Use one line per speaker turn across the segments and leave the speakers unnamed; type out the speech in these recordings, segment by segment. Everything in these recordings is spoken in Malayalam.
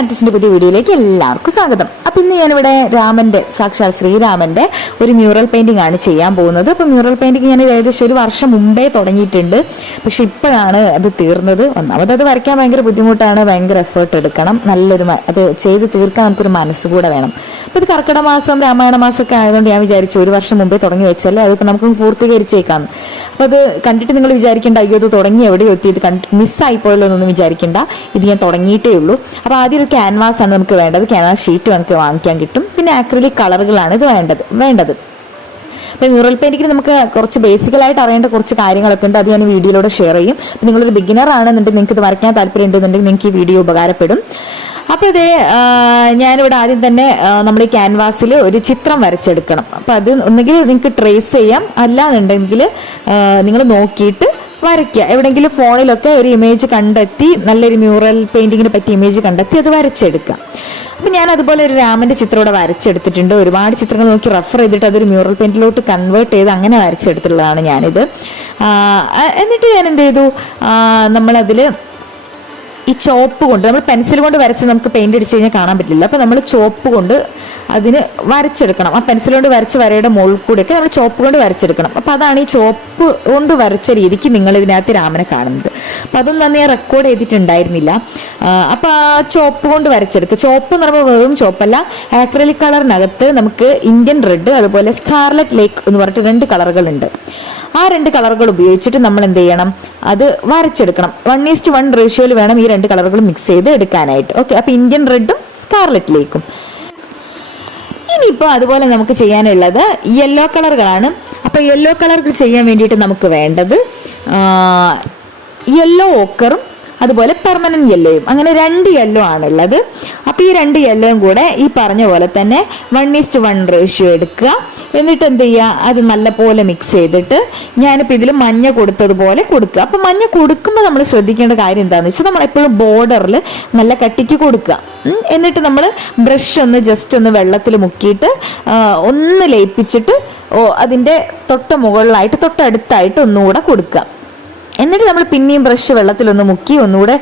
ആർട്ടിസ്റ്റിന്റെ പുതിയ വീഡിയോയിലേക്ക് എല്ലാവർക്കും സ്വാഗതം. അപ്പൊ ഇന്ന് ഞാനിവിടെ രാമന്റെ സാക്ഷാൽ ശ്രീരാമന്റെ ഒരു മ്യൂറൽ പെയിന്റിംഗ് ആണ് ചെയ്യാൻ പോകുന്നത്. അപ്പൊ മ്യൂറൽ പെയിന്റിംഗ് ഞാൻ ഏകദേശം ഒരു വർഷം മുമ്പേ തുടങ്ങിയിട്ടുണ്ട്. പക്ഷെ ഇപ്പോഴാണ് അത് തീർന്നത്. ഒന്നാമത് അത് വരയ്ക്കാൻ ഭയങ്കര ബുദ്ധിമുട്ടാണ്. ഭയങ്കര എഫേർട്ട് എടുക്കണം. നല്ലൊരു അത് ചെയ്ത് തീർക്കാൻ നമുക്കൊരു മനസ്സ് കൂടെ വേണം. അപ്പൊ ഇത് കർക്കിടക മാസം രാമായണ മാസം ഒക്കെ ആയതുകൊണ്ട് ഞാൻ വിചാരിച്ചു ഒരു വർഷം മുമ്പേ തുടങ്ങി വെച്ചല്ലേ അതിപ്പോൾ നമുക്ക് പൂർത്തീകരിച്ചേക്കാം. അപ്പൊ അത് കണ്ടിട്ട് നിങ്ങൾ വിചാരിക്കേണ്ട അയ്യോ ഇത് തുടങ്ങി എവിടെയോ എത്തി ഇത് കണ്ടിട്ട് മിസ്സായി പോയല്ലോ എന്നൊന്നും വിചാരിക്കേണ്ട. ഇത് ഞാൻ തുടങ്ങിയിട്ടേ ഉള്ളൂ. അപ്പോൾ ആദ്യം ഒരു ക്യാൻവാസ് ആണ് നമുക്ക് വേണ്ടത്. ക്യാൻവാസ് ഷീറ്റ് നമുക്ക് വാങ്ങിക്കാൻ കിട്ടും. പിന്നെ ആക്രിലിക് കളറുകളാണ് ഇത് വേണ്ടത് വേണ്ടത്. അപ്പോൾ മ്യൂറൽ പെയിന്റിങ്ങിന് നമുക്ക് കുറച്ച് ബേസിക്കലായിട്ട് അറിയേണ്ട കുറച്ച് കാര്യങ്ങളൊക്കെ ഉണ്ട്. അത് ഞാൻ വീഡിയോയിലൂടെ ഷെയർ ചെയ്യും. അപ്പോൾ നിങ്ങളൊരു ബിഗിനർ ആണെന്നുണ്ടെങ്കിൽ നിങ്ങൾക്ക് ഇത് വരയ്ക്കാൻ താല്പര്യം ഉണ്ടെന്നുണ്ടെങ്കിൽ നിങ്ങൾക്ക് ഈ വീഡിയോ ഉപകാരപ്പെടും. അപ്പോൾ ഇതേ ഞാനിവിടെ ആദ്യം തന്നെ നമ്മൾ ഈ ക്യാൻവാസിൽ ഒരു ചിത്രം വരച്ചെടുക്കണം. അപ്പോൾ അത് ഒന്നുകിൽ നിങ്ങൾക്ക് ട്രേസ് ചെയ്യാം. അല്ലാന്നുണ്ടെങ്കിൽ നിങ്ങൾ നോക്കിയിട്ട് വരയ്ക്കുക. എവിടെയെങ്കിലും ഫോണിലൊക്കെ ഒരു ഇമേജ് കണ്ടെത്തി നല്ലൊരു മ്യൂറൽ പെയിന്റിങ്ങിനെ പറ്റിയ ഇമേജ് കണ്ടെത്തി അത് വരച്ചെടുക്കാം അപ്പം ഞാൻ അതുപോലെ ഒരു രാമന്റെ ചിത്രം ഇവിടെ വരച്ചെടുത്തിട്ടുണ്ട്. ഒരുപാട് ചിത്രങ്ങൾ നോക്കി റെഫർ ചെയ്തിട്ട് അതൊരു മ്യൂറൽ പെയിന്റിലോട്ട് കൺവേർട്ട് ചെയ്ത് അങ്ങനെ വരച്ചെടുത്തിട്ടുള്ളതാണ് ഞാനിത്. എന്നിട്ട് ഞാൻ എന്ത് ചെയ്തു നമ്മളതിൽ ഈ ചോപ്പ് കൊണ്ട് നമ്മൾ പെൻസിൽ കൊണ്ട് വരച്ച് നമുക്ക് പെയിന്റ് അടിച്ച് കഴിഞ്ഞാൽ കാണാൻ പറ്റില്ല. അപ്പോൾ നമ്മൾ ചോപ്പ് കൊണ്ട് അതിന് വരച്ചെടുക്കണം. ആ പെൻസിൽ കൊണ്ട് വരച്ച വരയുടെ മുകളിൽ കൂടെയൊക്കെ നമ്മൾ ചോപ്പ് കൊണ്ട് വരച്ചെടുക്കണം. അപ്പോൾ അതാണ് ഈ ചോപ്പ് കൊണ്ട് വരച്ച രീതിക്ക് നിങ്ങൾ ഇതിനകത്ത് രാമനെ കാണുന്നത്. അപ്പോൾ അതൊന്നും അന്ന് ഞാൻ റെക്കോർഡ് ചെയ്തിട്ടുണ്ടായിരുന്നില്ല. അപ്പോൾ ആ ചോപ്പ് കൊണ്ട് വരച്ചെടുക്കുക ചോപ്പ് എന്ന് പറയുമ്പോൾ വെറും ചോപ്പല്ല ആക്രലിക് കളറിനകത്ത് നമുക്ക് ഇന്ത്യൻ റെഡ് അതുപോലെ സ്കാർലറ്റ് ലേക്ക് എന്ന് പറഞ്ഞിട്ട് രണ്ട് കളറുകളുണ്ട് ആ രണ്ട് കളറുകൾ ഉപയോഗിച്ചിട്ട് നമ്മൾ എന്ത് ചെയ്യണം? അത് വരച്ചെടുക്കണം. വൺ ഈസ്റ്റ് വൺ റേഷ്യോയിൽ വേണം ഈ രണ്ട് കളറുകൾ മിക്സ് ചെയ്ത് എടുക്കാനായിട്ട്. ഓക്കെ അപ്പോൾ ഇന്ത്യൻ റെഡും സ്കാർലറ്റിലേക്കും ഇനിയിപ്പോൾ അതുപോലെ നമുക്ക് ചെയ്യാനുള്ളത് യെല്ലോ കളറുകളാണ്. അപ്പോൾ യെല്ലോ കളറുകൾ ചെയ്യാൻ വേണ്ടിയിട്ട് നമുക്ക് വേണ്ടത് യെല്ലോ ഓക്കറും അതുപോലെ പെർമനന്റ് യെല്ലോയും അങ്ങനെ രണ്ട് യെല്ലോ ആണുള്ളത്. അപ്പോൾ ഈ രണ്ട് യെല്ലോയും കൂടെ ഈ പറഞ്ഞ പോലെ തന്നെ വൺ ഈസ്റ്റ് വൺ റേഷ്യോ എടുക്കുക. എന്നിട്ട് എന്ത് ചെയ്യുക? അത് നല്ലപോലെ മിക്സ് ചെയ്തിട്ട് ഞാനിപ്പോൾ ഇതിൽ മഞ്ഞ കൊടുത്തതുപോലെ കൊടുക്കുക. അപ്പോൾ മഞ്ഞ കൊടുക്കുമ്പോൾ നമ്മൾ ശ്രദ്ധിക്കേണ്ട കാര്യം എന്താണെന്ന് വെച്ചാൽ നമ്മൾ എപ്പോഴും ബോർഡറിൽ നല്ല കട്ടിക്ക് കൊടുക്കുക. എന്നിട്ട് നമ്മൾ ബ്രഷ് ഒന്ന് ജസ്റ്റ് ഒന്ന് വെള്ളത്തിൽ മുക്കിയിട്ട് ഒന്ന് ലയിപ്പിച്ചിട്ട് അതിന്റെ തൊട്ട് മുകളിലായിട്ട് തൊട്ടടുത്തായിട്ട് ഒന്നുകൂടെ കൊടുക്കുക. എന്നിട്ട് നമ്മൾ പിന്നെയും ബ്രഷ് വെള്ളത്തിലൊന്ന് മുക്കി ഒന്നുകൂടെ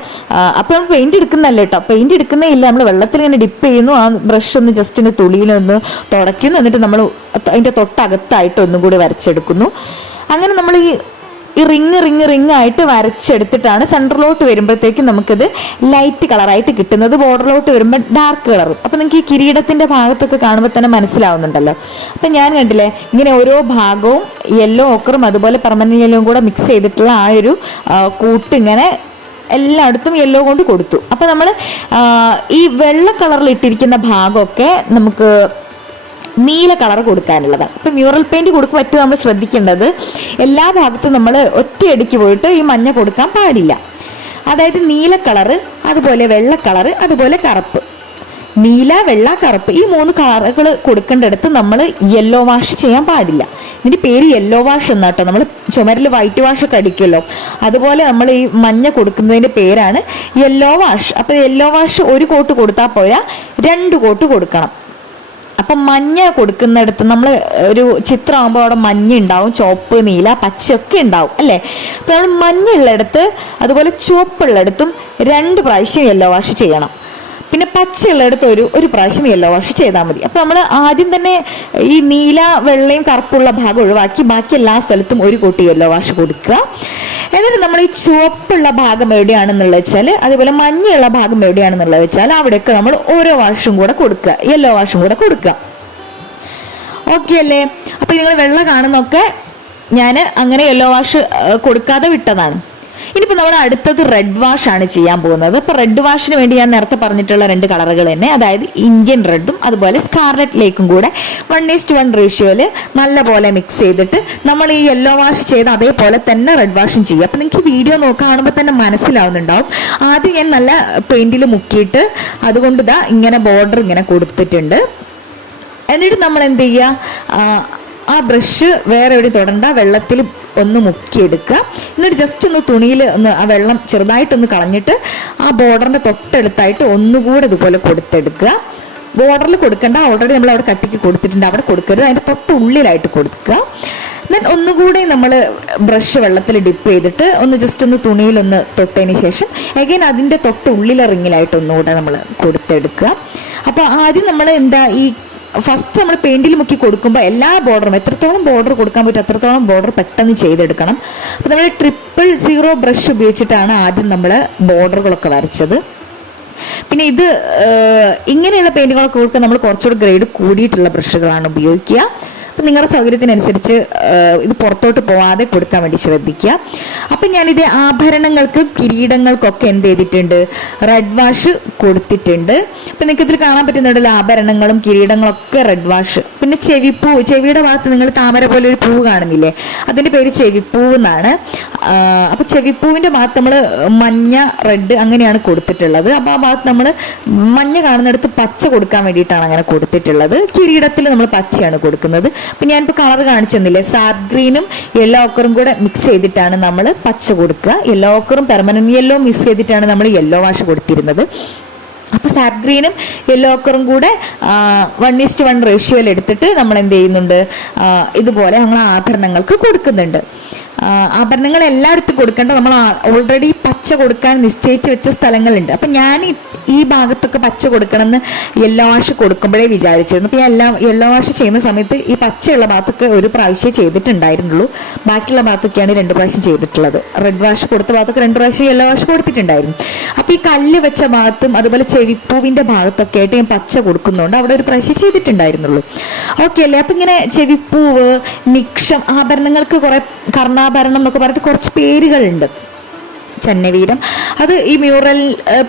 അപ്പോൾ നമ്മൾ പെയിന്റ് എടുക്കുന്നതല്ല കേട്ടോ പെയിന്റ് എടുക്കുന്നേ ഇല്ല. നമ്മൾ വെള്ളത്തിൽ ഇങ്ങനെ ഡിപ്പ് ചെയ്യുന്നു. ആ ബ്രഷ് ഒന്ന് ജസ്റ്റ് ഒന്ന് തുളിയിലൊന്ന് തുടയ്ക്കുന്നു. എന്നിട്ട് നമ്മൾ അതിന്റെ തൊട്ടകത്തായിട്ട് ഒന്നും കൂടി വരച്ചെടുക്കുന്നു. അങ്ങനെ നമ്മൾ ഈ ഈ റിങ് റിങ് റിങ് ആയിട്ട് വരച്ചെടുത്തിട്ടാണ് സെന്ററിലോട്ട് വരുമ്പോഴത്തേക്കും നമുക്കിത് ലൈറ്റ് കളറായിട്ട് കിട്ടുന്നത്. ബോർഡറിലോട്ട് വരുമ്പോൾ ഡാർക്ക് കളർ അപ്പോൾ നിങ്ങൾക്ക് ഈ കിരീടത്തിന്റെ ഭാഗത്തൊക്കെ കാണുമ്പോൾ തന്നെ മനസ്സിലാവുന്നുണ്ടല്ലോ. അപ്പം ഞാൻ കണ്ടില്ലേ ഇങ്ങനെ ഓരോ ഭാഗവും യെല്ലോ ഓക്കറും അതുപോലെ പെർമനന്റ് യെല്ലോയും കൂടെ മിക്സ് ചെയ്തിട്ടുള്ള ആ ഒരു കൂട്ട് ഇങ്ങനെ എല്ലായിടത്തും യെല്ലോ കൊണ്ട് കൊടുത്തു. അപ്പം നമ്മൾ ഈ വെള്ള കളറിൽ ഇട്ടിരിക്കുന്ന ഭാഗമൊക്കെ നമുക്ക് നീല കളർ കൊടുക്കാനുള്ളതാണ് ഇപ്പം മ്യൂറൽ പെയിന്റ് കൊടുക്കുമ്പോൾ ഏറ്റവും നമ്മൾ ശ്രദ്ധിക്കേണ്ടത്? എല്ലാ ഭാഗത്തും നമ്മൾ ഒറ്റയടിക്ക് പോയിട്ട് ഈ മഞ്ഞ കൊടുക്കാൻ പാടില്ല. അതായത് നീല കളറ് അതുപോലെ വെള്ള കളറ് അതുപോലെ കറുപ്പ്. നീല വെള്ള കറുപ്പ് ഈ മൂന്ന് കളറുകൾ കൊടുക്കേണ്ടടുത്ത് നമ്മൾ യെല്ലോ വാഷ് ചെയ്യാൻ പാടില്ല. ഇതിന്റെ പേര് യെല്ലോ വാഷ് എന്നാട്ടോ നമ്മൾ ചുമരിൽ വൈറ്റ് വാഷ് ഒക്കെ അടിക്കുമല്ലോ. അതുപോലെ നമ്മൾ ഈ മഞ്ഞ കൊടുക്കുന്നതിന്റെ പേരാണ് യെല്ലോ വാഷ് അപ്പോൾ യെല്ലോ വാഷ് ഒരു കോട്ട് കൊടുത്താൽ പോയാൽ രണ്ട് കോട്ട് കൊടുക്കണം. അപ്പം മഞ്ഞ കൊടുക്കുന്നിടത്ത് നമ്മൾ ഒരു ചിത്രമാകുമ്പോൾ അവിടെ മഞ്ഞ ഉണ്ടാവും ചുവപ്പ് നീല പച്ച ഒക്കെ ഉണ്ടാവും അല്ലേ? അപ്പം നമ്മൾ മഞ്ഞ ഉള്ളിടത്ത് അതുപോലെ ചുവപ്പുള്ളിടത്തും രണ്ട് പ്രാവശ്യം യെല്ലോ വാഷ് ചെയ്യണം. പിന്നെ പച്ചയുള്ളിടത്ത് ഒരു ഒരു പ്രാവശ്യം യെല്ലോ വാഷ് ചെയ്താൽ മതി. അപ്പോൾ നമ്മൾ ആദ്യം തന്നെ ഈ നീല വെള്ളയും കറുപ്പുള്ള ഭാഗം ഒഴിവാക്കി ബാക്കി എല്ലാ സ്ഥലത്തും ഒരു കൂട്ടി യെല്ലോ വാഷ് കൊടുക്കുക. എന്നിട്ട് നമ്മൾ ഈ ചുവപ്പുള്ള ഭാഗം എവിടെയാണെന്നുള്ളത് വെച്ചാൽ അതേപോലെ മഞ്ഞയുള്ള ഭാഗം എവിടെയാണെന്നുള്ളത് വെച്ചാൽ അവിടെയൊക്കെ നമ്മൾ ഓരോ വാഷും കൂടെ കൊടുക്കുക. യെല്ലോ വാഷും കൂടെ കൊടുക്കുക. ഓക്കെ അല്ലേ? അപ്പോൾ നിങ്ങൾ വെള്ള കാണുന്നൊക്കെ ഞാൻ അങ്ങനെ യെല്ലോ വാഷ് കൊടുക്കാതെ വിട്ടതാണ്. ഇനിയിപ്പോൾ നമ്മൾ അടുത്തത് റെഡ് വാഷ് ആണ് ചെയ്യാൻ പോകുന്നത്. അപ്പോൾ റെഡ് വാഷിന് വേണ്ടി ഞാൻ നേരത്തെ പറഞ്ഞിട്ടുള്ള രണ്ട് കളറുകൾ തന്നെ അതായത് ഇന്ത്യൻ റെഡും അതുപോലെ സ്കാർലറ്റ് ലേക്കും കൂടെ വൺ ഈസ്റ്റ് വൺ റേഷ്യോയിൽ നല്ലപോലെ മിക്സ് ചെയ്തിട്ട് നമ്മൾ ഈ യെല്ലോ വാഷ് ചെയ്ത് അതേപോലെ തന്നെ റെഡ് വാഷും ചെയ്യും അപ്പോൾ നിങ്ങൾക്ക് വീഡിയോ നോക്കുകയാണുമ്പോൾ തന്നെ മനസ്സിലാവുന്നുണ്ടാവും. ആദ്യം ഞാൻ നല്ല പെയിന്റിൽ മുക്കിയിട്ട് അതുകൊണ്ട് ഇതാ ഇങ്ങനെ ബോർഡർ ഇങ്ങനെ കൊടുത്തിട്ടുണ്ട്. എന്നിട്ട് നമ്മൾ എന്ത് ചെയ്യുക? ആ, ബ്രഷ് വേറെ എവിടെ തൊടണ്ട വെള്ളത്തിൽ ഒന്ന് മുക്കിയെടുക്കുക. എന്നിട്ട് ജസ്റ്റ് ഒന്ന് തുണിയിൽ ഒന്ന് ആ വെള്ളം ചെറുതായിട്ടൊന്ന് കളഞ്ഞിട്ട് ആ ബോർഡറിന്റെ തൊട്ടടുത്തായിട്ട് ഒന്നുകൂടെ ഇതുപോലെ കൊടുത്തെടുക്കുക. ബോർഡറിൽ കൊടുക്കേണ്ട ഓൾറെഡി നമ്മൾ അവിടെ കട്ടിക്ക് കൊടുത്തിട്ടുണ്ട്. അവിടെ കൊടുക്കരുത് അതിന്റെ തൊട്ട് ഉള്ളിലായിട്ട് കൊടുക്കുക. ദെൻ ഒന്നുകൂടി നമ്മൾ ബ്രഷ് വെള്ളത്തിൽ ഡിപ്പ് ചെയ്തിട്ട് ഒന്ന് ജസ്റ്റ് ഒന്ന് തുണിയിലൊന്ന് തൊട്ടതിന് ശേഷം അഗൈൻ അതിന്റെ തൊട്ട് ഉള്ളിലെ റിങ്ങിലായിട്ട് ഒന്നുകൂടെ നമ്മൾ കൊടുത്തെടുക്കുക. അപ്പോൾ ആദ്യം നമ്മൾ എന്താ ഈ ഫസ്റ്റ് നമ്മൾ പെയിന്റിൽ മുക്കി കൊടുക്കുമ്പോൾ എല്ലാ ബോർഡറും എത്രത്തോളം ബോർഡർ കൊടുക്കാൻ പറ്റും അത്രത്തോളം ബോർഡർ പെട്ടെന്ന് ചെയ്തെടുക്കണം. അപ്പോൾ നമ്മൾ ട്രിപ്പിൾ സീറോ ബ്രഷ് ഉപയോഗിച്ചിട്ടാണ് ആദ്യം നമ്മൾ ബോർഡറുകളൊക്കെ വരച്ചത്. പിന്നെ ഇത് ഇങ്ങനെയുള്ള പെയിന്റുകളൊക്കെ കൊടുക്കാൻ നമ്മൾ കുറച്ചുകൂടി ഗ്രേഡ് കൂടിയിട്ടുള്ള ബ്രഷുകളാണ് ഉപയോഗിക്കുക. അപ്പം നിങ്ങളുടെ സൗകര്യത്തിനനുസരിച്ച് ഇത് പുറത്തോട്ട് പോവാതെ കൊടുക്കാൻ വേണ്ടി ശ്രദ്ധിക്കുക. അപ്പം ഞാനിത് ആഭരണങ്ങൾക്ക് കിരീടങ്ങൾക്കൊക്കെ എന്ത് ചെയ്തിട്ടുണ്ട്? റെഡ് വാഷ് കൊടുത്തിട്ടുണ്ട്. അപ്പം നിങ്ങൾക്ക് ഇതിൽ കാണാൻ പറ്റുന്നുണ്ടല്ലോ ആഭരണങ്ങളും കിരീടങ്ങളൊക്കെ റെഡ് വാഷ് പിന്നെ ചെവിപ്പൂ ചെവിയുടെ ഭാഗത്ത് നിങ്ങൾ താമര പോലെ ഒരു പൂവ് കാണുന്നില്ലേ? അതിന്റെ പേര് ചെവിപ്പൂ എന്നാണ് അപ്പോൾ ചെവിപ്പൂവിന്റെ ഭാഗത്ത് നമ്മൾ മഞ്ഞ റെഡ് അങ്ങനെയാണ് കൊടുത്തിട്ടുള്ളത്. അപ്പോൾ ആ ഭാഗത്ത് നമ്മൾ മഞ്ഞ കാണുന്നിടത്ത് പച്ച കൊടുക്കാൻ വേണ്ടിയിട്ടാണ് അങ്ങനെ കൊടുത്തിട്ടുള്ളത്. കിരീടത്തിൽ നമ്മൾ പച്ചയാണ് കൊടുക്കുന്നത്. പിന്നെ ഞാനിപ്പോൾ കളർ കാണിച്ചെന്നില്ലേ? സാറ്റ് ഗ്രീനും യെല്ലോ ഓക്കറും കൂടെ മിക്സ് ചെയ്തിട്ടാണ് നമ്മൾ പച്ച കൊടുക്കുക. യെല്ലോ ഓക്കറും പെർമനന്റ് യെല്ലോ മിക്സ് ചെയ്തിട്ടാണ് നമ്മൾ യെല്ലോ വാഷ് കൊടുത്തിരുന്നത്. അപ്പോൾ സാപ്പ് ഗ്രീനും യെല്ലോ ഓക്കറും കൂടെ വൺ ഈസ്റ്റ് വൺ റേഷ്യോയിൽ എടുത്തിട്ട് നമ്മൾ എന്ത് ചെയ്യുന്നുണ്ട് ഇതുപോലെ നമ്മൾ ആഭരണങ്ങൾക്ക് കൊടുക്കുന്നുണ്ട്. ആഭരണങ്ങൾ എല്ലായിടത്തും കൊടുക്കേണ്ട. നമ്മൾ ഓൾറെഡി പച്ച കൊടുക്കാൻ നിശ്ചയിച്ച് വെച്ച സ്ഥലങ്ങളുണ്ട്. അപ്പം ഞാൻ ഈ- ഭാഗത്തൊക്കെ പച്ച കൊടുക്കണമെന്ന് യെല്ലോ വാഷ് കൊടുക്കുമ്പോഴേ വിചാരിച്ചിരുന്നു. അപ്പോൾ എല്ലാം യെല്ലോ വാഷ് ചെയ്യുന്ന സമയത്ത് ഈ പച്ചയുള്ള ഭാഗത്തൊക്കെ ഒരു പ്രാവശ്യം ചെയ്തിട്ടുണ്ടായിരുന്നുള്ളൂ. ബാക്കിയുള്ള ഭാഗത്തൊക്കെയാണ് രണ്ട് പ്രാവശ്യം ചെയ്തിട്ടുള്ളത്. റെഡ് വാഷ് കൊടുത്ത ഭാഗത്തൊക്കെ രണ്ട് പ്രാവശ്യം യെല്ലോ വാഷ് കൊടുത്തിട്ടുണ്ടായിരുന്നു. അപ്പോൾ ഈ കല്ല് വെച്ച ഭാഗത്തും അതുപോലെ ചെവിപ്പൂവിന്റെ ഭാഗത്തൊക്കെ ആയിട്ട് ഞാൻ പച്ച കൊടുക്കുന്നുണ്ട് അവിടെ ഒരു പ്രാവശ്യം ചെയ്തിട്ടുണ്ടായിരുന്നുള്ളൂ. ഓക്കെ അല്ലേ? അപ്പം ഇങ്ങനെ ചെവിപ്പൂവ് നിക്ഷം ആഭരണങ്ങൾക്ക് കുറേ കർണാഭരണം എന്നൊക്കെ പറഞ്ഞിട്ട് കുറച്ച് പേരുകളുണ്ട്. ചെന്നവീരം. അത് ഈ മ്യൂറൽ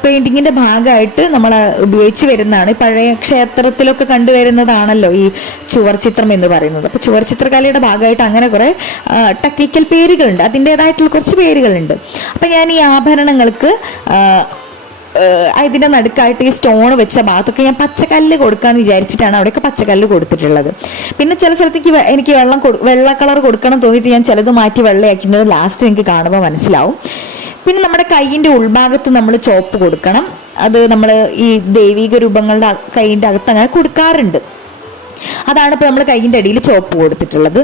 പെയിന്റിങ്ങിന്റെ ഭാഗമായിട്ട് നമ്മൾ ഉപയോഗിച്ച് വരുന്നതാണ്. പഴയ ക്ഷേത്രത്തിലൊക്കെ കണ്ടുവരുന്നതാണല്ലോ ഈ ചുവർ ചിത്രം എന്ന് പറയുന്നത്. അപ്പോൾ ചുവർ ചിത്രകലയുടെ ഭാഗമായിട്ട് അങ്ങനെ കുറേ ടെക്നിക്കൽ പേരുകളുണ്ട്. അതിന്റെതായിട്ടുള്ള കുറച്ച് പേരുകളുണ്ട്. അപ്പം ഞാൻ ഈ ആഭരണങ്ങൾക്ക് ഏഹ് നടുക്കായിട്ട് ഈ സ്റ്റോൺ വെച്ച ഭാഗത്തൊക്കെ ഞാൻ പച്ചക്കല്ല് കൊടുക്കാമെന്ന് വിചാരിച്ചിട്ടാണ് അവിടെയൊക്കെ പച്ചക്കല്ല് കൊടുത്തിട്ടുള്ളത്. പിന്നെ ചില സ്ഥലത്തേക്ക് എനിക്ക് വെള്ളം വെള്ള കളർ കൊടുക്കണം തോന്നിയിട്ട് ഞാൻ ചിലത് മാറ്റി വെള്ളയാക്കിയിട്ട് ലാസ്റ്റ് നിങ്ങൾക്ക് കാണുമ്പോൾ മനസ്സിലാവും. പിന്നെ നമ്മുടെ കൈയിന്റെ ഉൾഭാഗത്ത് നമ്മൾ ചോപ്പ് കൊടുക്കണം. അത് നമ്മൾ ഈ ദൈവിക രൂപങ്ങളുടെ കൈയിന്റെ അകത്ത് അങ്ങനെ കൊടുക്കാറുണ്ട്. അതാണ് ഇപ്പോൾ നമ്മൾ കൈയിന്റെ അടിയിൽ ചോപ്പ് കൊടുത്തിട്ടുള്ളത്.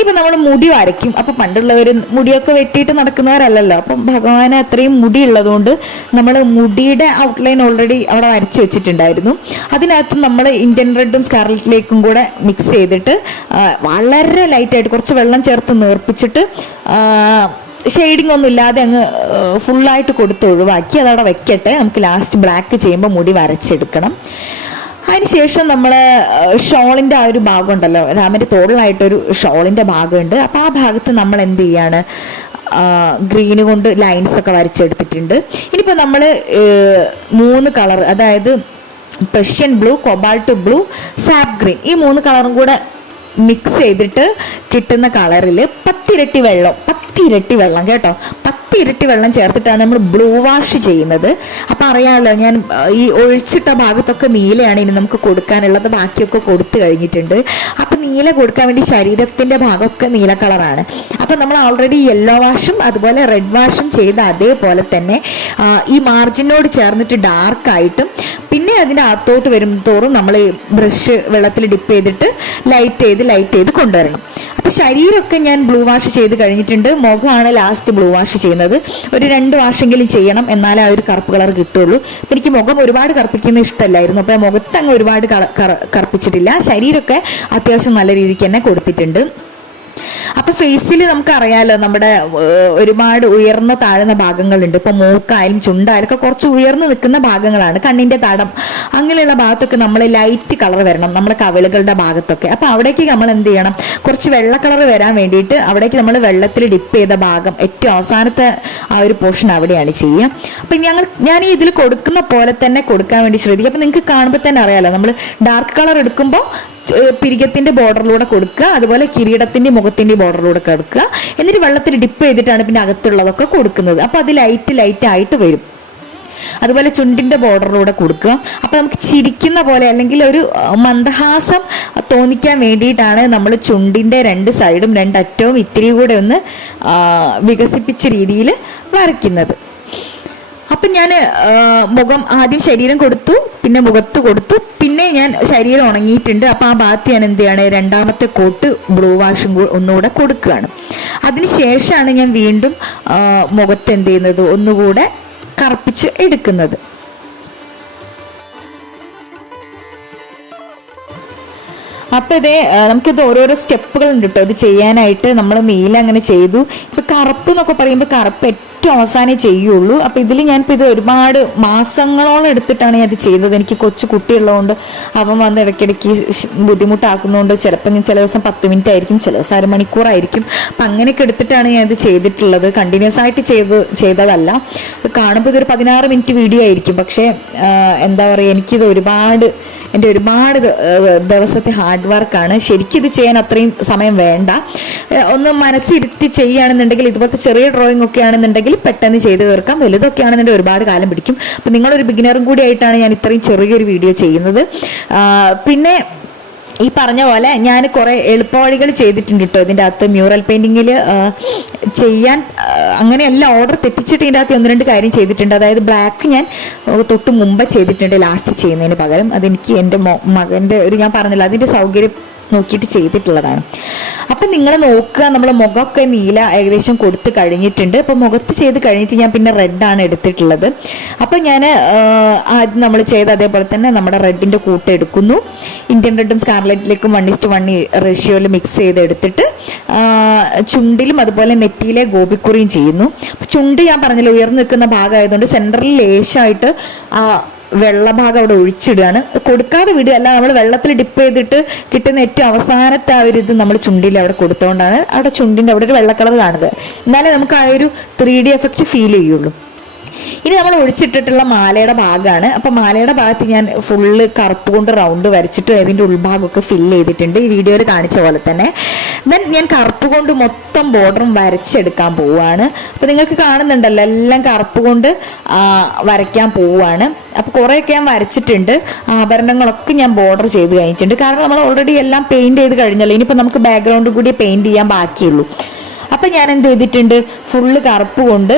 ഇനിയിപ്പോൾ നമ്മൾ മുടി വരയ്ക്കും. അപ്പോൾ പണ്ടുള്ളവർ മുടിയൊക്കെ വെട്ടിയിട്ട് നടക്കുന്നവരല്ലല്ലോ. അപ്പം ഭഗവാന് അത്രയും മുടി ഉള്ളതുകൊണ്ട് നമ്മൾ മുടിയുടെ ഔട്ട്ലൈൻ ഓൾറെഡി അവിടെ വരച്ച് വെച്ചിട്ടുണ്ടായിരുന്നു. അതിനകത്ത് നമ്മൾ ഇന്ത്യൻ റെഡും സ്കാർലറ്റിലേക്കും കൂടെ മിക്സ് ചെയ്തിട്ട് വളരെ ലൈറ്റായിട്ട് കുറച്ച് വെള്ളം ചേർത്ത് നേർപ്പിച്ചിട്ട് ഷെയ്ഡിങ് ഒന്നും ഇല്ലാതെ അങ്ങ് ഫുള്ളായിട്ട് കൊടുത്ത് ഒഴിവാക്കി. അതവിടെ വെക്കട്ടെ. നമുക്ക് ലാസ്റ്റ് ബ്ലാക്ക് ചെയ്യുമ്പോൾ മുടി വരച്ചെടുക്കണം. അതിനുശേഷം നമ്മൾ ഷോളിന്റെ ആ ഒരു ഭാഗമുണ്ടല്ലോ. രാമന്റെ തോളിലായിട്ടൊരു ഷോളിന്റെ ഭാഗമുണ്ട്. അപ്പോൾ ആ ഭാഗത്ത് നമ്മൾ എന്ത് ചെയ്യാണ് ഗ്രീന് കൊണ്ട് ലൈൻസ് ഒക്കെ വരച്ചെടുത്തിട്ടുണ്ട്. ഇനിയിപ്പോൾ നമ്മൾ മൂന്ന് കളർ അതായത് Prussian blue cobalt blue sap green ഈ മൂന്ന് കളറും കൂടെ മിക്സ് ചെയ്തിട്ട് കിട്ടുന്ന കളറിൽ പത്തിരട്ടി വെള്ളം പത്തിരട്ടി വെള്ളം കേട്ടോ. പത്തിരട്ടി വെള്ളം ചേർത്തിട്ടാണ് നമ്മൾ ബ്ലൂ വാഷ് ചെയ്യുന്നത്. അപ്പം അറിയാമല്ലോ ഞാൻ ഈ ഒഴിച്ചിട്ട ഭാഗത്തൊക്കെ നീലയാണ് ഇനി നമുക്ക് കൊടുക്കാനുള്ളത്. ബാക്കിയൊക്കെ കൊടുത്തു കഴിഞ്ഞിട്ടുണ്ട്. അപ്പം നീല കൊടുക്കാൻ വേണ്ടി ശരീരത്തിന്റെ ഭാഗമൊക്കെ നീല കളറാണ്. അപ്പം നമ്മൾ ഓൾറെഡി യെല്ലോ വാഷും അതുപോലെ റെഡ് വാഷും ചെയ്ത അതേപോലെ തന്നെ ഈ മാർജിനോട് ചേർന്നിട്ട് ഡാർക്കായിട്ടും പിന്നെ അതിന്റെ അകത്തോട്ട് വരും തോറും നമ്മൾ ബ്രഷ് വെള്ളത്തിൽ ഡിപ്പ് ചെയ്തിട്ട് ലൈറ്റ് ചെയ്ത് ലൈറ്റ് ചെയ്ത് കൊണ്ടുവരണം. അപ്പോൾ ശരീരമൊക്കെ ഞാൻ ബ്ലൂ വാഷ് ചെയ്ത് കഴിഞ്ഞിട്ടുണ്ട്. മുഖമാണ് ലാസ്റ്റ് ബ്ലൂ വാഷ് ചെയ്യുന്നത്. ഒരു രണ്ട് വാഷെങ്കിലും ചെയ്യണം എന്നാലേ ആ ഒരു കറുപ്പ് കളർ കിട്ടുള്ളൂ. അപ്പം എനിക്ക് മുഖം ഒരുപാട് കറുപ്പിക്കുന്ന ഇഷ്ടമല്ലായിരുന്നു. അപ്പോൾ മുഖത്ത് അങ്ങ് ഒരുപാട് കറുപ്പിച്ചിട്ടില്ല. ശരീരമൊക്കെ അത്യാവശ്യം നല്ല രീതിക്ക് തന്നെ കൊടുത്തിട്ടുണ്ട്. അപ്പൊ ഫേസിൽ നമുക്ക് അറിയാലോ നമ്മുടെ ഒരുപാട് ഉയർന്ന താഴ്ന്ന ഭാഗങ്ങളുണ്ട്. ഇപ്പൊ മൂക്കായാലും ചുണ്ടായാലും ഒക്കെ കുറച്ച് ഉയർന്നു നിൽക്കുന്ന ഭാഗങ്ങളാണ് കണ്ണിന്റെ തടം. അങ്ങനെയുള്ള ഭാഗത്തൊക്കെ നമ്മൾ ലൈറ്റ് കളർ വരണം നമ്മുടെ കവിളുകളുടെ ഭാഗത്തൊക്കെ. അപ്പൊ അവിടേക്ക് നമ്മൾ എന്ത് ചെയ്യണം? കുറച്ച് വെള്ള കളർ വരാൻ വേണ്ടിയിട്ട് അവിടേക്ക് നമ്മൾ വെള്ളത്തിൽ ഡിപ്പ് ചെയ്ത ഭാഗം ഏറ്റവും അവസാനത്തെ ആ ഒരു പോർഷൻ അവിടെയാണ് ചെയ്യുക. അപ്പൊ ഞങ്ങൾ ഞാൻ ഇതിൽ കൊടുക്കുന്ന പോലെ തന്നെ കൊടുക്കാൻ വേണ്ടി ശ്രദ്ധിക്കുക. അപ്പൊ നിങ്ങൾക്ക് കാണുമ്പോൾ തന്നെ അറിയാലോ നമ്മൾ ഡാർക്ക് കളർ എടുക്കുമ്പോൾ പിരികത്തിന്റെ ബോർഡറിലൂടെ കൊടുക്കുക അതുപോലെ കിരീടത്തിന്റെ മുഖത്തിന്റെ ബോർഡറിലൂടെ കൊടുക്കുക. എന്നിട്ട് വെള്ളത്തിൽ ഡിപ്പ് ചെയ്തിട്ടാണ് പിന്നെ അകത്തുള്ളതൊക്കെ കൊടുക്കുന്നത്. അപ്പൊ അത് ലൈറ്റ് ലൈറ്റ് ആയിട്ട് വരും. അതുപോലെ ചുണ്ടിന്റെ ബോർഡറിലൂടെ കൊടുക്കുക. അപ്പൊ നമുക്ക് ചിരിക്കുന്ന പോലെ അല്ലെങ്കിൽ ഒരു മന്ദഹാസം തോന്നിക്കാൻ വേണ്ടിയിട്ടാണ് നമ്മൾ ചുണ്ടിന്റെ രണ്ട് സൈഡും രണ്ടറ്റവും ഇത്തിരി കൂടെ ഒന്ന് വികസിപ്പിച്ച രീതിയിൽ വരയ്ക്കുന്നത്. അപ്പം ഞാൻ മുഖം ആദ്യം ശരീരം കൊടുത്തു പിന്നെ മുഖത്ത് കൊടുത്തു പിന്നെ ഞാൻ ശരീരം ഉണങ്ങിയിട്ടുണ്ട്. അപ്പം ആ ഭാഗത്ത് ഞാൻ എന്ത് രണ്ടാമത്തെ കോട്ട് ബ്ലൂ വാഷും ഒന്നുകൂടെ കൊടുക്കുകയാണ്. അതിനുശേഷമാണ് ഞാൻ വീണ്ടും മുഖത്ത് എന്ത് ചെയ്യുന്നത്? ഒന്നുകൂടെ കറുപ്പിച്ച് എടുക്കുന്നത്. അപ്പൊ ഇതേ നമുക്കിത് ഓരോരോ സ്റ്റെപ്പുകൾ ഉണ്ട് കേട്ടോ. ഇത് ചെയ്യാനായിട്ട് നമ്മൾ നീല അങ്ങനെ ചെയ്തു. ഇപ്പൊ കറുപ്പ് എന്നൊക്കെ പറയുമ്പോൾ കറുപ്പ് ഏറ്റവും അവസാനം ചെയ്യുള്ളൂ. അപ്പോൾ ഇതിൽ ഞാനിപ്പോൾ ഇത് ഒരുപാട് മാസങ്ങളോളം എടുത്തിട്ടാണ് ഞാൻ ഇത് ചെയ്തത്. എനിക്ക് കൊച്ചു കുട്ടിയുള്ളതുകൊണ്ട് അവൻ വന്ന് ഇടയ്ക്കിടയ്ക്ക് ബുദ്ധിമുട്ടാക്കുന്നതുകൊണ്ട് ചിലപ്പോൾ ഞാൻ ചില ദിവസം പത്ത് മിനിറ്റ് ആയിരിക്കും ചില ദിവസം അരമണിക്കൂറായിരിക്കും. അപ്പം അങ്ങനെയൊക്കെ എടുത്തിട്ടാണ് ഞാൻ ഇത് ചെയ്തിട്ടുള്ളത്. കണ്ടിന്യൂസ് ആയിട്ട് ചെയ്ത് ചെയ്തതല്ല. കാണുമ്പോൾ ഇതൊരു പതിനാറ് മിനിറ്റ് വീഡിയോ ആയിരിക്കും. പക്ഷേ എന്താ പറയുക എനിക്കിത് ഒരുപാട് എന്റെ ഒരുപാട് ദിവസത്തെ ഹാർഡ് വർക്കാണ് ശരിക്കും ഇത് ചെയ്യാൻ അത്രയും സമയം വേണ്ട. ഒന്ന് മനസ്സിരുത്തി ചെയ്യുകയാണെന്നുണ്ടെങ്കിൽ ഇതുപോലത്തെ ചെറിയ ഡ്രോയിങ് ഒക്കെ ആണെന്നുണ്ടെങ്കിൽ പെട്ടെന്ന് ചെയ്ത് തീർക്കാം. വലുതൊക്കെ ആണെന്നുണ്ടെങ്കിൽ ഒരുപാട് കാലം പിടിക്കും. അപ്പം നിങ്ങളൊരു ബിഗിനറും കൂടി ആയിട്ടാണ് ഞാൻ ഇത്രയും ചെറിയൊരു വീഡിയോ ചെയ്യുന്നത്. പിന്നെ ഈ പറഞ്ഞ പോലെ ഞാൻ കുറേ എളുപ്പവഴികൾ ചെയ്തിട്ടുണ്ട് കേട്ടോ ഇതിന്റെ അകത്ത് മ്യൂറൽ പെയിന്റിങ്ങിൽ ചെയ്യാൻ അങ്ങനെയല്ല ഓർഡർ തെറ്റിച്ചിട്ട് ഇതിന്റെ അകത്ത് ഒന്ന് രണ്ട് കാര്യം ചെയ്തിട്ടുണ്ട്. അതായത് ബ്ലാക്ക് ഞാൻ തൊട്ട് മുമ്പ് ചെയ്തിട്ടുണ്ട് ലാസ്റ്റ് ചെയ്യുന്നതിന് പകരം. അതെനിക്ക് എന്റെ മകന്റെ ഒരു ഞാൻ പറഞ്ഞില്ല അതിന്റെ സൗകര്യം നോക്കിയിട്ട് ചെയ്തിട്ടുള്ളതാണ്. അപ്പം നിങ്ങൾ നോക്കുക നമ്മൾ മുഖമൊക്കെ നീല ഏകദേശം കൊടുത്ത് കഴിഞ്ഞിട്ടുണ്ട്. അപ്പോൾ മുഖത്ത് ചെയ്ത് കഴിഞ്ഞിട്ട് ഞാൻ പിന്നെ റെഡാണ് എടുത്തിട്ടുള്ളത്. അപ്പം ഞാൻ ആദ്യം നമ്മൾ ചെയ്ത അതേപോലെ തന്നെ നമ്മുടെ റെഡിന്റെ കൂട്ട് എടുക്കുന്നു. ഇന്ത്യൻ റെഡും സ്കാർലറ്റിലേക്കും വൺ ഇസ്റ്റ് വൺ റേഷ്യോയിൽ മിക്സ് ചെയ്ത് എടുത്തിട്ട് ചുണ്ടിലും അതുപോലെ നെറ്റിയിലെ ഗോപിക്കുറിയും ചെയ്യുന്നു. ചുണ്ട് ഞാൻ പറഞ്ഞല്ലോ ഉയർന്നു നിൽക്കുന്ന ഭാഗമായതുകൊണ്ട് സെന്ററിൽ ലേശമായിട്ട് ആ വെള്ളഭാഗം അവിടെ ഒഴിച്ചിടുകയാണ്. കൊടുക്കാതെ വിടുക അല്ല നമ്മൾ വെള്ളത്തിൽ ഡിപ്പ് ചെയ്തിട്ട് കിട്ടുന്ന ഏറ്റവും അവസാനത്തെ ആ ഒരു ഇത് നമ്മൾ ചുണ്ടിൽ അവിടെ കൊടുത്തുകൊണ്ടാണ് അവിടെ ചുണ്ടിന്റെ അവിടെ ഒരു വെള്ളക്കളർ കളർ കാണുന്നത്. എന്നാലേ നമുക്ക് ആ ഒരു ത്രീ ഡി എഫക്റ്റ് ഫീൽ ചെയ്യുള്ളൂ. ഇനി നമ്മൾ ഒഴിച്ചിട്ടിട്ടുള്ള മാലയുടെ ഭാഗമാണ് അപ്പം മാലയുടെ ഭാഗത്ത് ഞാൻ ഫുള്ള് കറുപ്പ് കൊണ്ട് റൗണ്ട് വരച്ചിട്ട് അതിന്റെ ഉൾഭാഗമൊക്കെ ഫില്ല് ചെയ്തിട്ടുണ്ട്. ഈ വീഡിയോയിൽ കാണിച്ച പോലെ തന്നെ. ദെൻ ഞാൻ കറുപ്പ് കൊണ്ട് മൊത്തം ബോർഡറും വരച്ചെടുക്കാൻ പോവുകയാണ് അപ്പോൾ നിങ്ങൾക്ക് കാണുന്നുണ്ടല്ലോ എല്ലാം കറുപ്പ് കൊണ്ട് വരയ്ക്കാൻ പോവുകയാണ് അപ്പോൾ കുറേയൊക്കെ ഞാൻ വരച്ചിട്ടുണ്ട്. ആഭരണങ്ങളൊക്കെ ഞാൻ ബോർഡർ ചെയ്ത് കഴിഞ്ഞിട്ടുണ്ട്. കാരണം നമ്മൾ ഓൾറെഡി എല്ലാം പെയിന്റ് ചെയ്ത് കഴിഞ്ഞല്ലോ. ഇനിയിപ്പോൾ നമുക്ക് ബാക്ക്ഗ്രൗണ്ട് കൂടി പെയിന്റ് ചെയ്യാൻ ബാക്കിയുള്ളൂ. അപ്പം ഞാൻ എന്ത് ചെയ്തിട്ടുണ്ട്? ഫുള്ള് കറുപ്പ് കൊണ്ട്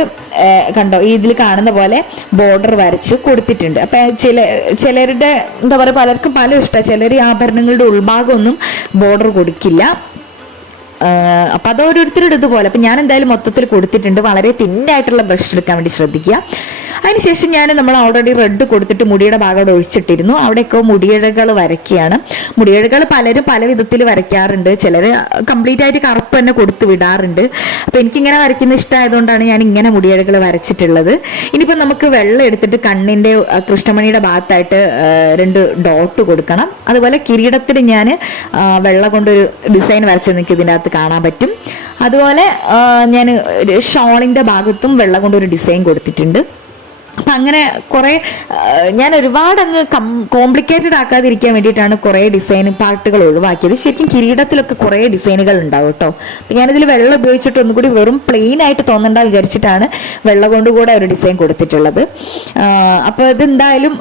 കണ്ടോ ഇതിൽ കാണുന്ന പോലെ ബോർഡർ വരച്ച് കൊടുത്തിട്ടുണ്ട്. അപ്പം ചില ചിലരുടെ എന്താ പറയുക പലർക്കും പല ഇഷ്ടമാണ് ചിലർ ആഭരണങ്ങളുടെ ഉൾഭാഗമൊന്നും ബോർഡർ കൊടുക്കില്ല. അപ്പൊ അത് ഓരോരുത്തരുടെ ഇതുപോലെ. അപ്പൊ ഞാൻ എന്തായാലും മൊത്തത്തിൽ കൊടുത്തിട്ടുണ്ട്. വളരെ തിന്നായിട്ടുള്ള ബ്രഷ് എടുക്കാൻ വേണ്ടി ശ്രദ്ധിക്കുക. അതിനുശേഷം ഞാൻ നമ്മൾ ഓൾറെഡി റെഡ് കൊടുത്തിട്ട് മുടിയുടെ ഭാഗം അവിടെ ഒഴിച്ചിട്ടിരുന്നു. അവിടെയൊക്കെ മുടിയിഴകൾ വരയ്ക്കുകയാണ്. മുടിയിഴകൾ പലരും പല വിധത്തിൽ വരയ്ക്കാറുണ്ട്. ചിലർ കംപ്ലീറ്റ് ആയിട്ട് കറുപ്പ് തന്നെ കൊടുത്ത് വിടാറുണ്ട്. അപ്പം എനിക്കിങ്ങനെ വരയ്ക്കുന്ന ഇഷ്ടമായതുകൊണ്ടാണ് ഞാൻ ഇങ്ങനെ മുടിയിഴകൾ വരച്ചിട്ടുള്ളത്. ഇനിയിപ്പോൾ നമുക്ക് വെള്ളം എടുത്തിട്ട് കണ്ണിന്റെ കൃഷ്ണമണിയുടെ ഭാഗത്തായിട്ട് രണ്ട് ഡോട്ട് കൊടുക്കണം. അതുപോലെ കിരീടത്തിൽ ഞാൻ വെള്ളം കൊണ്ടൊരു ഡിസൈൻ വരച്ച് നിങ്ങൾക്ക് ഇതിന്റെ അകത്ത് കാണാൻ പറ്റും. അതുപോലെ ഞാൻ ഷോളിന്റെ ഭാഗത്തും വെള്ളം കൊണ്ടൊരു ഡിസൈൻ കൊടുത്തിട്ടുണ്ട്. അപ്പം അങ്ങനെ കുറേ ഞാൻ ഒരുപാട് അങ്ങ് കം കോംപ്ലിക്കേറ്റഡ് ആക്കാതിരിക്കാൻ വേണ്ടിയിട്ടാണ് കുറേ ഡിസൈൻ പാർട്ടുകൾ ഒഴിവാക്കിയത്. ശരിക്കും കിരീടത്തിലൊക്കെ കുറേ ഡിസൈനുകൾ ഉണ്ടാവും കേട്ടോ. അപ്പം ഞാനിതിൽ വെള്ളം ഉപയോഗിച്ചിട്ട് ഒന്നും കൂടി വെറും പ്ലെയിൻ ആയിട്ട് തോന്നണ്ട വിചാരിച്ചിട്ടാണ് വെള്ളം കൊണ്ട് കൂടെ ഒരു ഡിസൈൻ കൊടുത്തിട്ടുള്ളത്. അപ്പോൾ ഇതെന്തായാലും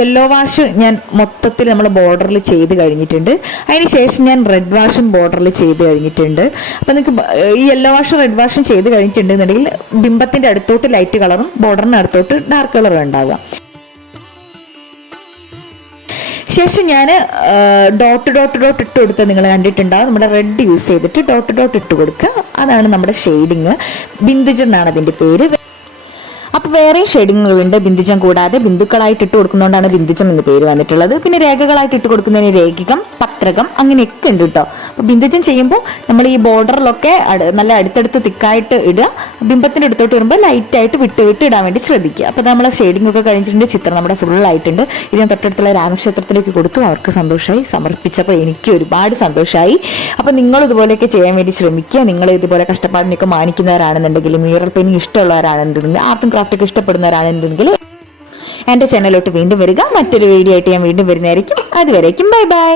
യെല്ലോ വാഷ് ഞാൻ മൊത്തത്തിൽ നമ്മൾ ബോർഡറിൽ ചെയ്ത് കഴിഞ്ഞിട്ടുണ്ട്. അതിന് ശേഷം ഞാൻ റെഡ് വാഷും ബോർഡറിൽ ചെയ്ത് കഴിഞ്ഞിട്ടുണ്ട്. അപ്പോൾ നിങ്ങൾക്ക് ഈ യെല്ലോ വാഷും റെഡ് വാഷും ചെയ്ത് കഴിഞ്ഞിട്ടുണ്ടെന്നുണ്ടെങ്കിൽ ബിംബത്തിന്റെ അടുത്തോട്ട് ലൈറ്റ് കളറും ബോർഡറിന് അടുത്തോട്ട് ഡാർക്ക് കളർ ഉണ്ടാവുക. ശേഷം ഞാൻ ഡോട്ട് ഡോട്ട് ഡോട്ട് ഇട്ട് കൊടുത്ത നിങ്ങൾ കണ്ടിട്ടുണ്ടാവും. നമ്മുടെ റെഡ് യൂസ് ചെയ്തിട്ട് ഡോട്ട് ഡോട്ട് ഇട്ട് കൊടുക്കുക. അതാണ് നമ്മുടെ ഷെയ്ഡിങ് ബിന്ദുജ് എന്നാണ് അതിന്റെ പേര്. അപ്പോൾ വേറെയും ഷെയ്ഡിങ്ങുകളുണ്ട്. ബിന്ദുജം കൂടാതെ ബിന്ദുക്കളായിട്ട് ഇട്ട് കൊടുക്കുന്നതുകൊണ്ടാണ് ബിന്ദുജം എന്ന് പേര് വന്നിട്ടുള്ളത്. പിന്നെ രേഖകളായിട്ട് ഇട്ട് കൊടുക്കുന്നതിന് രേഖികം പത്രകം അങ്ങനെയൊക്കെ ഉണ്ട് കേട്ടോ അപ്പോൾ ബിന്ദുജം ചെയ്യുമ്പോൾ നമ്മൾ ഈ ബോർഡറിലൊക്കെ നല്ല അടുത്തടുത്ത് തിക്കായിട്ട് ഇടുക. ബിംബത്തിന്റെ അടുത്തോട്ട് വരുമ്പോൾ ലൈറ്റായിട്ട് വിട്ട് വിട്ട് ഇടാൻ വേണ്ടി ശ്രദ്ധിക്കുക. അപ്പോൾ നമ്മൾ ഷെയ്ഡിംഗ് ഒക്കെ കഴിഞ്ഞിട്ടുണ്ട്. ചിത്രം നമ്മുടെ ഫുൾ ആയിട്ടുണ്ട്. ഇതിന് തൊട്ടടുത്തുള്ള രാമക്ഷേത്രത്തിലേക്ക് കൊടുത്തു. അവർക്ക് സന്തോഷമായി സമർപ്പിച്ചപ്പോൾ എനിക്ക് ഒരുപാട് സന്തോഷമായി. അപ്പോൾ നിങ്ങൾ ഇതുപോലെയൊക്കെ ചെയ്യാൻ വേണ്ടി ശ്രമിക്കുക. നിങ്ങൾ ഇതുപോലെ കഷ്ടപ്പാടിനൊക്കെ മാനിക്കുന്നവരാണെന്നുണ്ടെങ്കിൽ മീറൽ പെയിന്റിങ് ഇഷ്ടമുള്ളവരാണെന്നുണ്ടെങ്കിൽ ആർട്ടും ക്രാഫ്റ്റൊക്കെ ഇഷ്ടപ്പെടുന്നവരാണെന്നുണ്ടെങ്കിൽ എന്റെ ചാനലിലോട്ട് വീണ്ടും വരിക. മറ്റൊരു വീഡിയോ ആയിട്ട് ഞാൻ വീണ്ടും വരുന്നതായിരിക്കും. അതുവരേക്കും ബൈ ബൈ